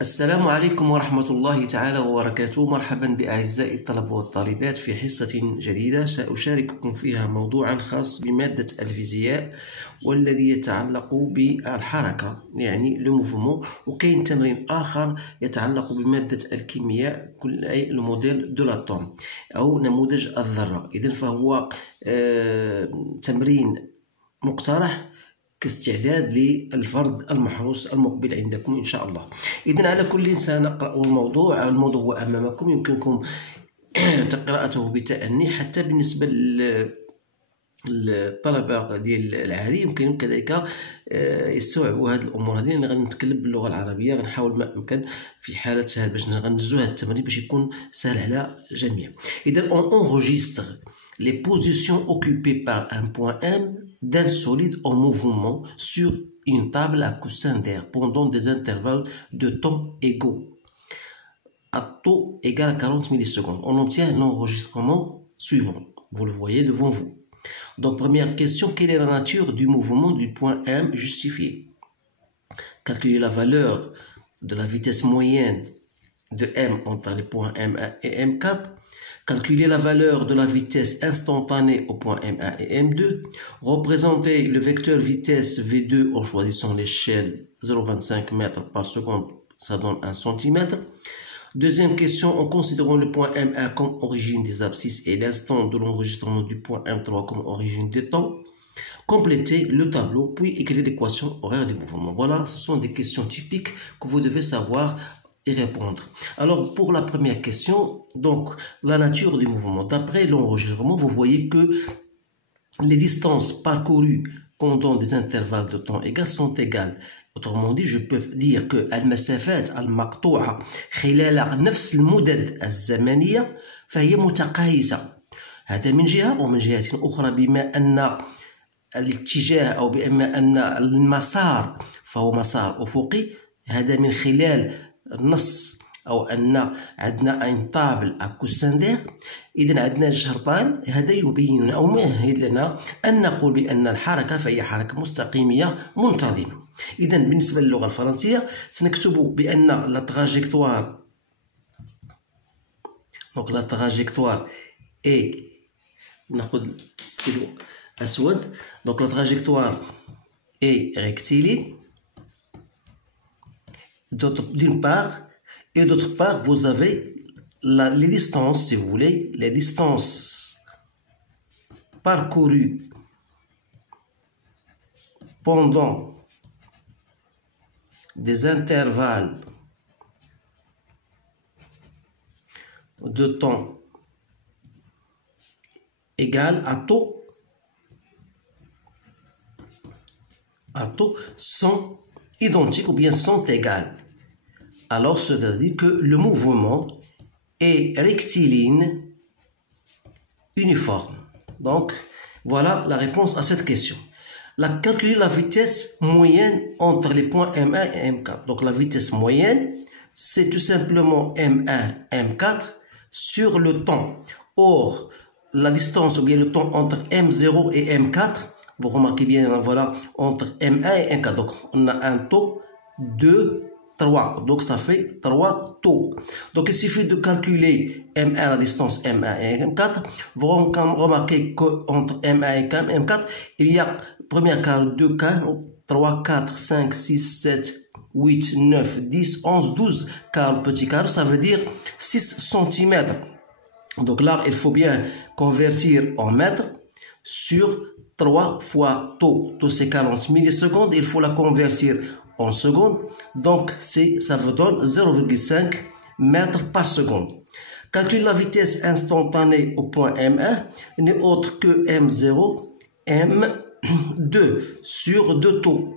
السلام عليكم ورحمة الله تعالى وبركاته. مرحبا بأعزائي الطلبة والطالبات في حصة جديدة سأشارككم فيها موضوعا خاص بمادة الفيزياء والذي يتعلق بالحركة يعني لو موفمون، وكاين تمرين آخر يتعلق بمادة الكيمياء أي الموديل دو لاتوم أو نموذج الذرة. إذن فهو تمرين مقترح كاستعداد للفرض المحروس المقبل عندكم إن شاء الله. إذن على كل سنقرأ الموضوع هو أمامكم، يمكنكم قراءته بتأني. حتى بالنسبة للطلبة ديال العادي يمكنهم كذلك يستوعبوا هذه الأمور هذه، لأن غادي نتكلم باللغة العربية. غنحاول ما أمكن في حالة باش غنزو هذا التمرين باش يكون سهل على الجميع. إذن on enregistre les positions occupées par un point M d'un solide en mouvement sur une table à coussin d'air pendant des intervalles de temps égaux à taux égal à 40 millisecondes. On obtient l'enregistrement suivant. Vous le voyez devant vous. Donc, première question, quelle est la nature du mouvement du point M justifié? Calculer la valeur de la vitesse moyenne de M entre les points M1 et M4. Calculer la valeur de la vitesse instantanée au point M1 et M2. Représenter le vecteur vitesse V2 en choisissant l'échelle 0,25 mètres par seconde, ça donne 1 cm. Deuxième question, en considérant le point M1 comme origine des abscisses et l'instant de l'enregistrement du point M3 comme origine des temps. Complétez le tableau, puis écrire l'équation horaire du mouvement. Voilà, ce sont des questions typiques que vous devez savoir et répondre. Alors, pour la première question, donc, la nature du mouvement. D'après l'enregistrement, vous voyez que les distances parcourues pendant des intervalles de temps égaux sont égales. Autrement dit, je peux dire que المسافات المقطوعة خلال نفس المدد الزمنية فهي متقايسة. هذا من جهة، ومن جهة أخرى بما أن الاتجاه أو بما أن المسار فهو مسار أفقي، هذا من خلال النص أو أن عندنا ان طابل أكوسان دير. إذن عندنا شرطان، هذا يبين أو يمهد لنا أن نقول بأن الحركة فهي حركة مستقيمية منتظمة. إذن بالنسبة للغة الفرنسية سنكتب بأن لا تراجيكتوار إي ناخذ ستيلو أسود. دونك لا تراجيكتوار إي ريكتيلي d'une part, et d'autre part, vous avez les distances, si vous voulez, les distances parcourues pendant des intervalles de temps égal à taux sont identiques ou bien sont égales. Alors, cela dit que le mouvement est rectiligne uniforme. Donc, voilà la réponse à cette question. Calculer la vitesse moyenne entre les points M1 et M4. Donc, la vitesse moyenne, c'est tout simplement M1, M4 sur le temps. Or, la distance ou bien le temps entre M0 et M4, vous remarquez bien, voilà, entre M1 et M4. Donc, on a un taux de 3. Donc, ça fait 3 taux. Donc, il suffit de calculer M1, la distance M1 et M4. Vous remarquez qu'entre M1 et M4, il y a premier carré, 2 carrés, 3, 4, 5, 6, 7, 8, 9, 10, 11, 12 carrés, petit carré, ça veut dire 6 cm. Donc là, il faut bien convertir en mètres sur 3 fois taux. Taux, c'est 40 millisecondes. Il faut la convertir en secondes, donc ça vous donne 0,5 mètres par seconde. Calcule la vitesse instantanée au point M1 n'est autre que M0, M2 sur 2 taux.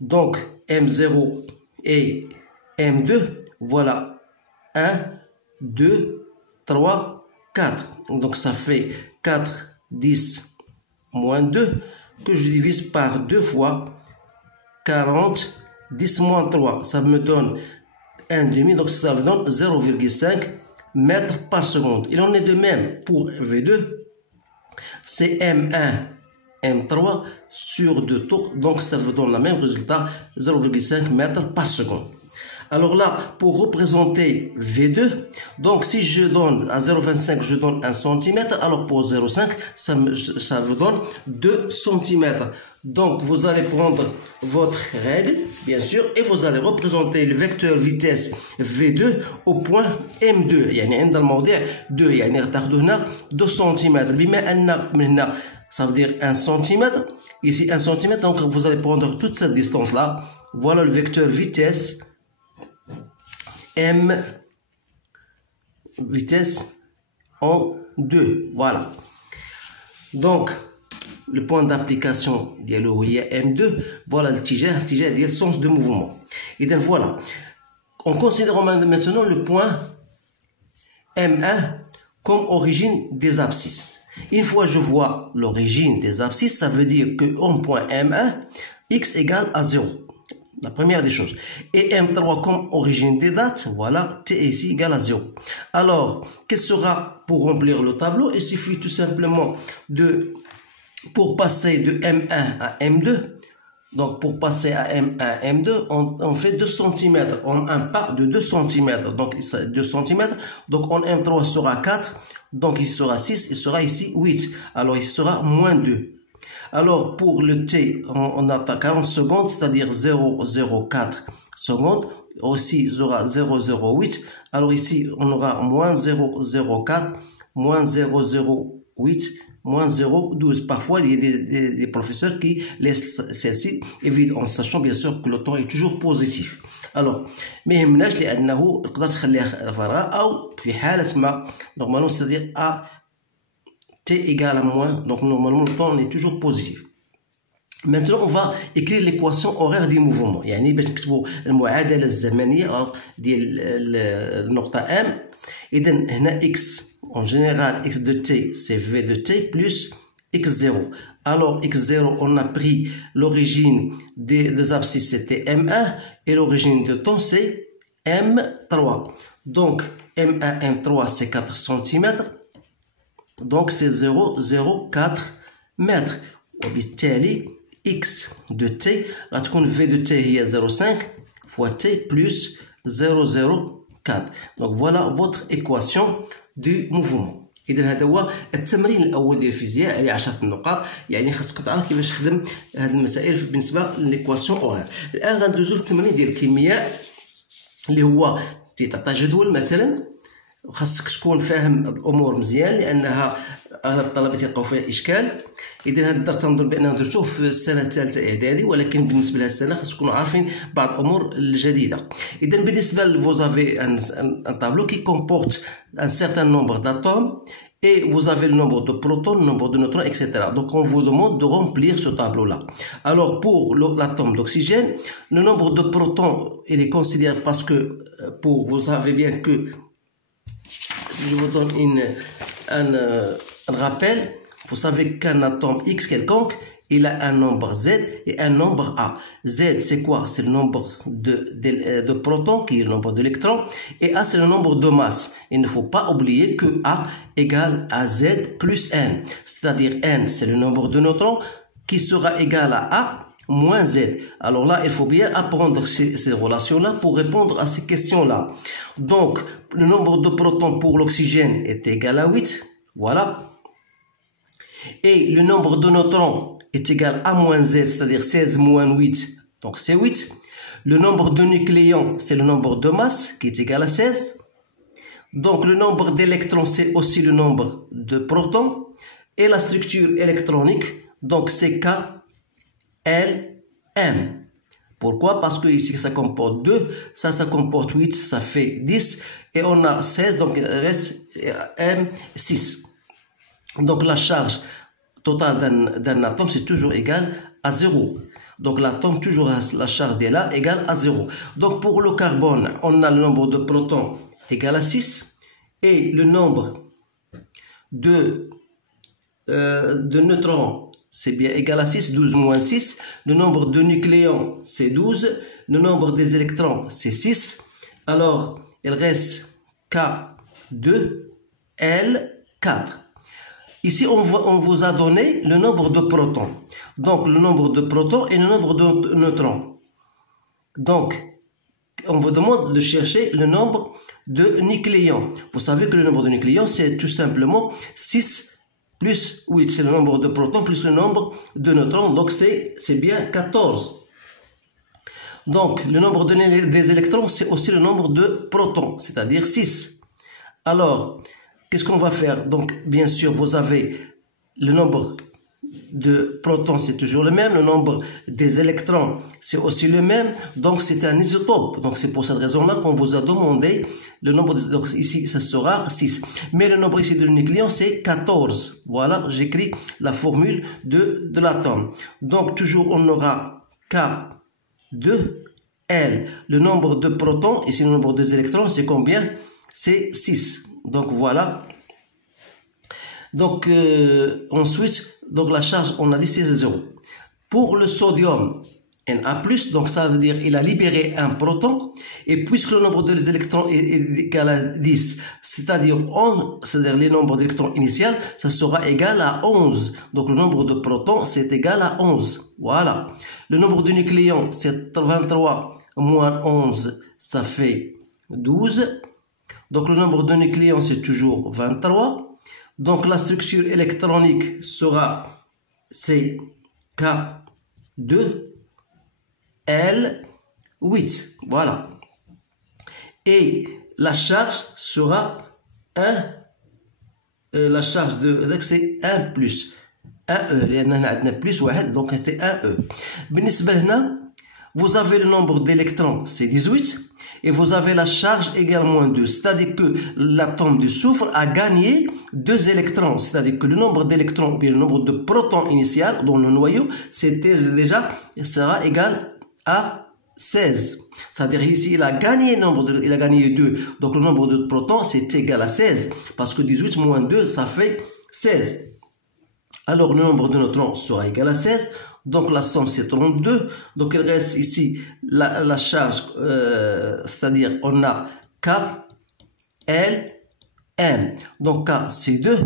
Donc M0 et M2, voilà 1, 2, 3, 4. Donc ça fait 4, 10, moins 2 que je divise par 2 fois 40, 10 moins 3, ça me donne 1,5, donc ça me donne 0,5 mètres par seconde. Il en est de même pour V2, c'est M1, M3 sur 2 tours, donc ça vous donne le même résultat, 0,5 mètres par seconde. Alors là, pour représenter V2, donc si je donne à 0,25, je donne 1 cm, alors pour 0,5, ça vous donne 2 cm. Donc vous allez prendre votre règle, bien sûr, et vous allez représenter le vecteur vitesse V2 au point M2. يعني عند الموضع 2 يعني تاخذوا هنا 2 cm. بما أن من هنا ça veut dire 1 cm, ici 1 cm, donc vous allez prendre toute cette distance là. Voilà le vecteur vitesse M, vitesse en 2, voilà. Donc le point d'application ديالو هي M2, voilà الاتجاه ديال le sens de mouvement. Et donc voilà, on considère maintenant le point M1 comme origine des abscisses. Une fois je vois l'origine des abscisses, ça veut dire que en point M1, x égale à 0. La première des choses. Et M3 comme origine des dates, voilà, t ici égale à 0. Alors, quel sera pour remplir le tableau? Il suffit tout simplement pour passer de M1 à M2. Donc, pour passer à M1 à M2, on fait 2 cm. On a un pas de 2 cm. Donc, 2 cm. Donc, en M3 sera 4. Donc, il sera 6. Il sera ici 8. Alors, il sera moins 2. Alors, pour le t, on a 40 secondes, c'est-à-dire 0,04 secondes. Aussi, il aura 0,08. Alors, ici, on aura moins 0,04, moins 0,08, moins 0,12. Parfois, il y a des professeurs qui laissent celle-ci vide en sachant bien sûr que le temps est toujours positif. Alors, ما يهمناش لأنه تقدر تخليها فراغ أو في حالة ما normalement c'est-à-dire à t égale à moins, donc normalement le temps est toujours positif. Maintenant on va écrire l'équation horaire du mouvement, يعني باش نكتبوا المعادلة الزمنية ديال النقطة M. إذا هنا x en général x de t c'est v de t plus x0. Alors x0 on a pris l'origine des abscisses c'était M1 et l'origine de temps c'est M3. Donc M1 M3 c'est 4 cm. Donc c'est 0,04 mètres. وبالتالي x de t غتكون v de t هي 0,5 fois t plus 0,04. Donc voilà votre équation du mouvement. إذا هذا هو التمرين الأول ديال الفيزياء عليه 10 النقاط. يعني خاصك تعرف كيفاش تخدم هذه المسائل بالنسبة للإيكواسيون أورال. الآن غندوزو للتمرين ديال الكيمياء اللي هو تعطى جدول مثلا. خاصك تكون فاهم الامور مزيان لانها اغلب الطلبه تلقاو فيها اشكال. اذا هذا الدرس نظن بانه درتوه في السنه الثالثه اعدادي، ولكن بالنسبه لهذه السنه خاصكم تكونوا عارفين بعض الامور الجديده. اذا بالنسبه لفوز افي ان طابلو qui comporte un certain nombre d'atomes et vous avez le nombre de protons, le nombre de neutrons, etc. Donc on vous demande de remplir ce tableau là. Alors pour l'atome d'oxygène, le nombre de protons il est considéré parce que vous savez bien que si je vous donne un rappel, vous savez qu'un atome X quelconque, il a un nombre Z et un nombre A. Z, c'est quoi? C'est le nombre de protons, qui est le nombre d'électrons, et A, c'est le nombre de masse. Il ne faut pas oublier que A égale à Z plus N. C'est-à-dire N, c'est le nombre de neutrons, qui sera égal à A moins Z. Alors là, il faut bien apprendre ces relations-là pour répondre à ces questions-là. Donc, le nombre de protons pour l'oxygène est égal à 8. Voilà. Et le nombre de neutrons est égal à moins Z, c'est-à-dire 16 moins 8. Donc, c'est 8. Le nombre de nucléons, c'est le nombre de masse qui est égal à 16. Donc, le nombre d'électrons, c'est aussi le nombre de protons. Et la structure électronique, donc c'est K, L, M. Pourquoi? Parce que ici ça comporte 2, ça comporte 8, ça fait 10, et on a 16, donc il reste M6. Donc la charge totale d'un atome c'est toujours égal à 0. Donc l'atome toujours la charge de là égale à 0. Donc pour le carbone, on a le nombre de protons égal à 6, et le nombre de neutrons c'est bien égal à 6, 12 moins 6. Le nombre de nucléons, c'est 12. Le nombre des électrons, c'est 6. Alors, il reste K2, L4. Ici, on vous a donné le nombre de protons. Donc, le nombre de protons et le nombre de neutrons. Donc, on vous demande de chercher le nombre de nucléons. Vous savez que le nombre de nucléons, c'est tout simplement 6 plus 8. C'est le nombre de protons plus le nombre de neutrons. Donc, c'est bien 14. Donc, le nombre des électrons, c'est aussi le nombre de protons, c'est-à-dire 6. Alors, qu'est-ce qu'on va faire? Donc, bien sûr, vous avez le nombre de protons, c'est toujours le même. Le nombre des électrons, c'est aussi le même. Donc, c'est un isotope. Donc, c'est pour cette raison-là qu'on vous a demandé le nombre de... Donc, ici, ça sera 6. Mais le nombre ici de nucléons, c'est 14. Voilà, j'écris la formule de l'atome. Donc, toujours, on aura K2L. Le nombre de protons, ici, le nombre des électrons, c'est combien? C'est 6. Donc, voilà. Donc, ensuite, donc la charge, on a dit c'est 0. Pour le sodium, Na+, donc ça veut dire il a libéré un proton, et puisque le nombre des électrons est égal à 10, c'est-à-dire 11, c'est-à-dire le nombre d'électrons initial, ça sera égal à 11. Donc le nombre de protons, c'est égal à 11. Voilà. Le nombre de nucléons, c'est 23 moins 11, ça fait 12. Donc le nombre de nucléons, c'est toujours 23. Donc la structure électronique sera c'est K2L8. Voilà. Et la charge sera 1. La charge de c'est 1 plus 1E. لأن عندنا plus واحد donc c'est 1E. بالنسبة لهنا vous avez le nombre d'électrons, c'est 18. Et vous avez la charge également 2. C'est-à-dire que l'atome de soufre a gagné 2 électrons. C'est-à-dire que le nombre d'électrons, ou bien le nombre de protons initial dans le noyau, c'était déjà, sera égal à 16. C'est-à-dire ici, il a gagné 2. Donc le nombre de protons, c'est égal à 16. Parce que 18 moins 2, ça fait 16. Alors le nombre de neutrons sera égal à 16. Donc la somme c'est 32. Donc il reste ici la charge, c'est-à-dire on a K, L, M. Donc K c'est 2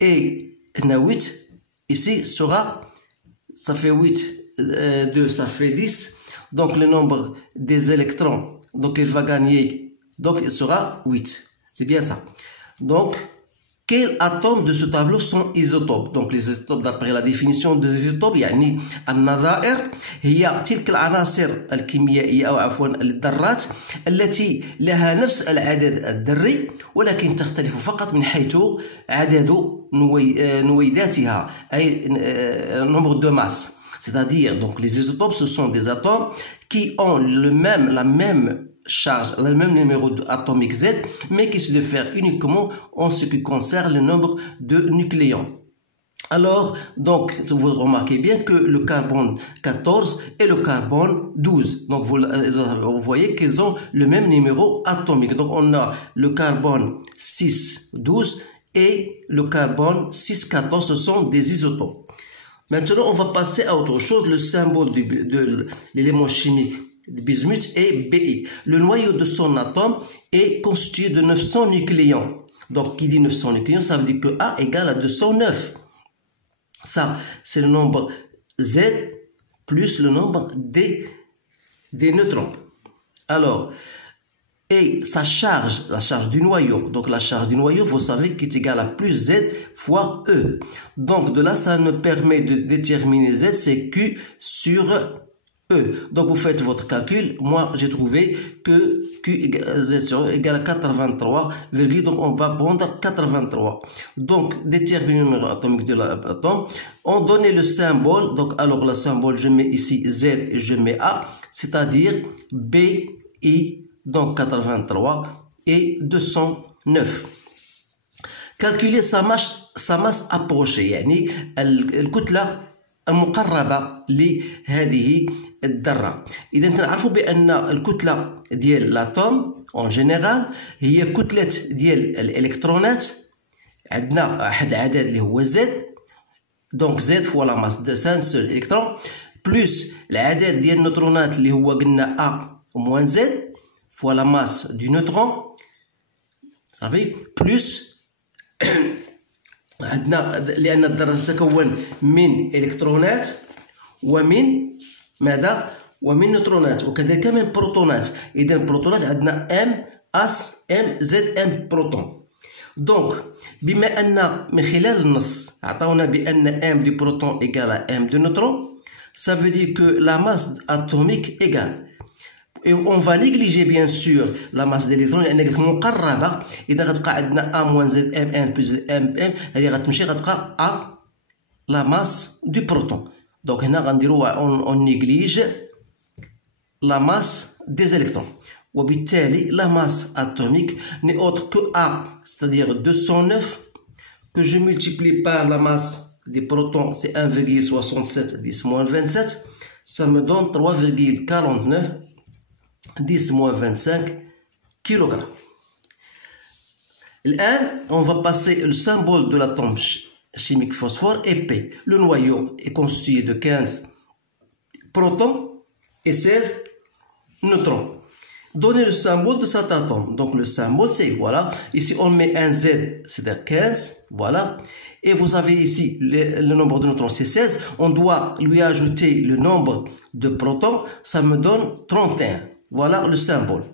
et on a 8. Ici sera, ça fait 8, 2 ça fait 10. Donc le nombre des électrons, donc il va gagner, donc il sera 8. C'est bien ça. Donc quels atomes de ce tableau sont isotopes؟ Donc les isotopes d'après la définition des isotopes يعني النظائر هي تلك العناصر الكيميائية أو عفوا الذرات التي لها نفس العدد الذري ولكن تختلف فقط من حيث عدد نويداتها أي nombre de masse. C'est-à-dire donc les isotopes ce sont des atomes qui ont la même charge, le même numéro atomique Z, mais qui se diffèrent uniquement en ce qui concerne le nombre de nucléons. Alors, donc, vous remarquez bien que le carbone 14 et le carbone 12. Donc, vous voyez qu'ils ont le même numéro atomique. Donc, on a le carbone 6, 12 et le carbone 6, 14. Ce sont des isotopes. Maintenant, on va passer à autre chose. Le symbole de l'élément chimique de bismuth est Bi. Le noyau de son atome est constitué de 900 nucléons. Donc, qui dit 900 nucléons, ça veut dire que A égale à 209. Ça, c'est le nombre Z plus le nombre des neutrons. Alors, et sa charge, la charge du noyau. Donc, la charge du noyau, vous savez qu'est égale à plus Z fois E. Donc, de là, ça nous permet de déterminer Z, c'est Q sur E. Donc, vous faites votre calcul. Moi, j'ai trouvé que Q Z sur E égale à 83, donc on va prendre 83. Donc, déterminer le numéro atomique de l'atome. On donne le symbole. Donc, alors, le symbole, je mets ici Z et je mets A, c'est-à-dire BI, donc 83 et 209. Calculer sa masse approchée, يعني الكتلة المقربة لهذه الذرة. إذا نعرفوا بأن الكتلة ديال لاتوم en général هي كتلة ديال الإلكترونات. عندنا واحد العدد اللي هو Z، donc Z fois la masse de 5 seul électron plus العدد ديال النيوترونات اللي هو قلنا A moins Z fois la masse du neutron، صافي، plus عندنا لأن الذرة تتكون من إلكترونات ومن ماذا؟ ومن نيوترونات وكذلك من بروتونات. إذا البروتونات عندنا ام اس ام زد ام بروتون. دونك بما أن من خلال النص عطاونا بأن ام دو بروتون إيكال ام دو نيوترون، ça veut dire que la masse atomique égale. Et on va négliger bien sûr la masse d'électrons لأن مقربة. إذا غتبقى عندنا A moins ZMN plus ZMN هذه غتمشي غتبقى A la masse du proton. Donc هنا غنديرو on néglige la masse des électrons. وبالتالي la masse atomique n'est autre que A, c'est-à-dire 209 que je multiplie par la masse des protons, c'est 1,67 10 moins 27, ça me donne 3,49 10 moins 25 kg. L'an, on va passer le symbole de l'atome chimique phosphore épais. Le noyau est constitué de 15 protons et 16 neutrons. Donnez le symbole de cet atome. Donc le symbole c'est voilà. Ici on met un Z, c'est-à-dire 15. Voilà. Et vous avez ici le nombre de neutrons, c'est 16. On doit lui ajouter le nombre de protons. Ça me donne 31. Voilà le symbole.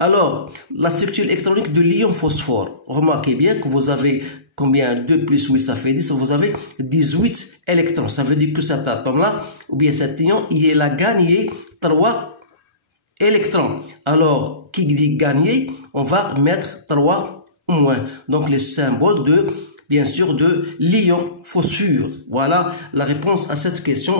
Alors, la structure électronique de l'ion phosphore. Remarquez bien que vous avez combien? 2 plus 8, ça fait 10. Vous avez 18 électrons. Ça veut dire que cet atome-là, ou bien cet ion, il a gagné 3 électrons. Alors, qui dit gagner, on va mettre 3 moins. Donc, le symbole de, bien sûr, de l'ion phosphore. Voilà la réponse à cette question.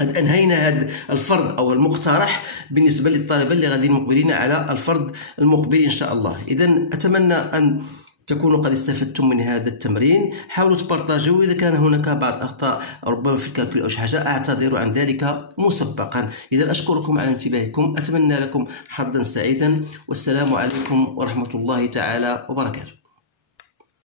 قد انهينا هذا الفرض او المقترح بالنسبه للطلبه اللي غادي مقبلين على الفرض المقبل ان شاء الله. اذا اتمنى ان تكونوا قد استفدتم من هذا التمرين. حاولوا تبارطاجوا، اذا كان هناك بعض اخطاء ربما في الكالكول او شي حاجه اعتذر عن ذلك مسبقا. اذا اشكركم على انتباهكم، اتمنى لكم حظا سعيدا، والسلام عليكم ورحمه الله تعالى وبركاته.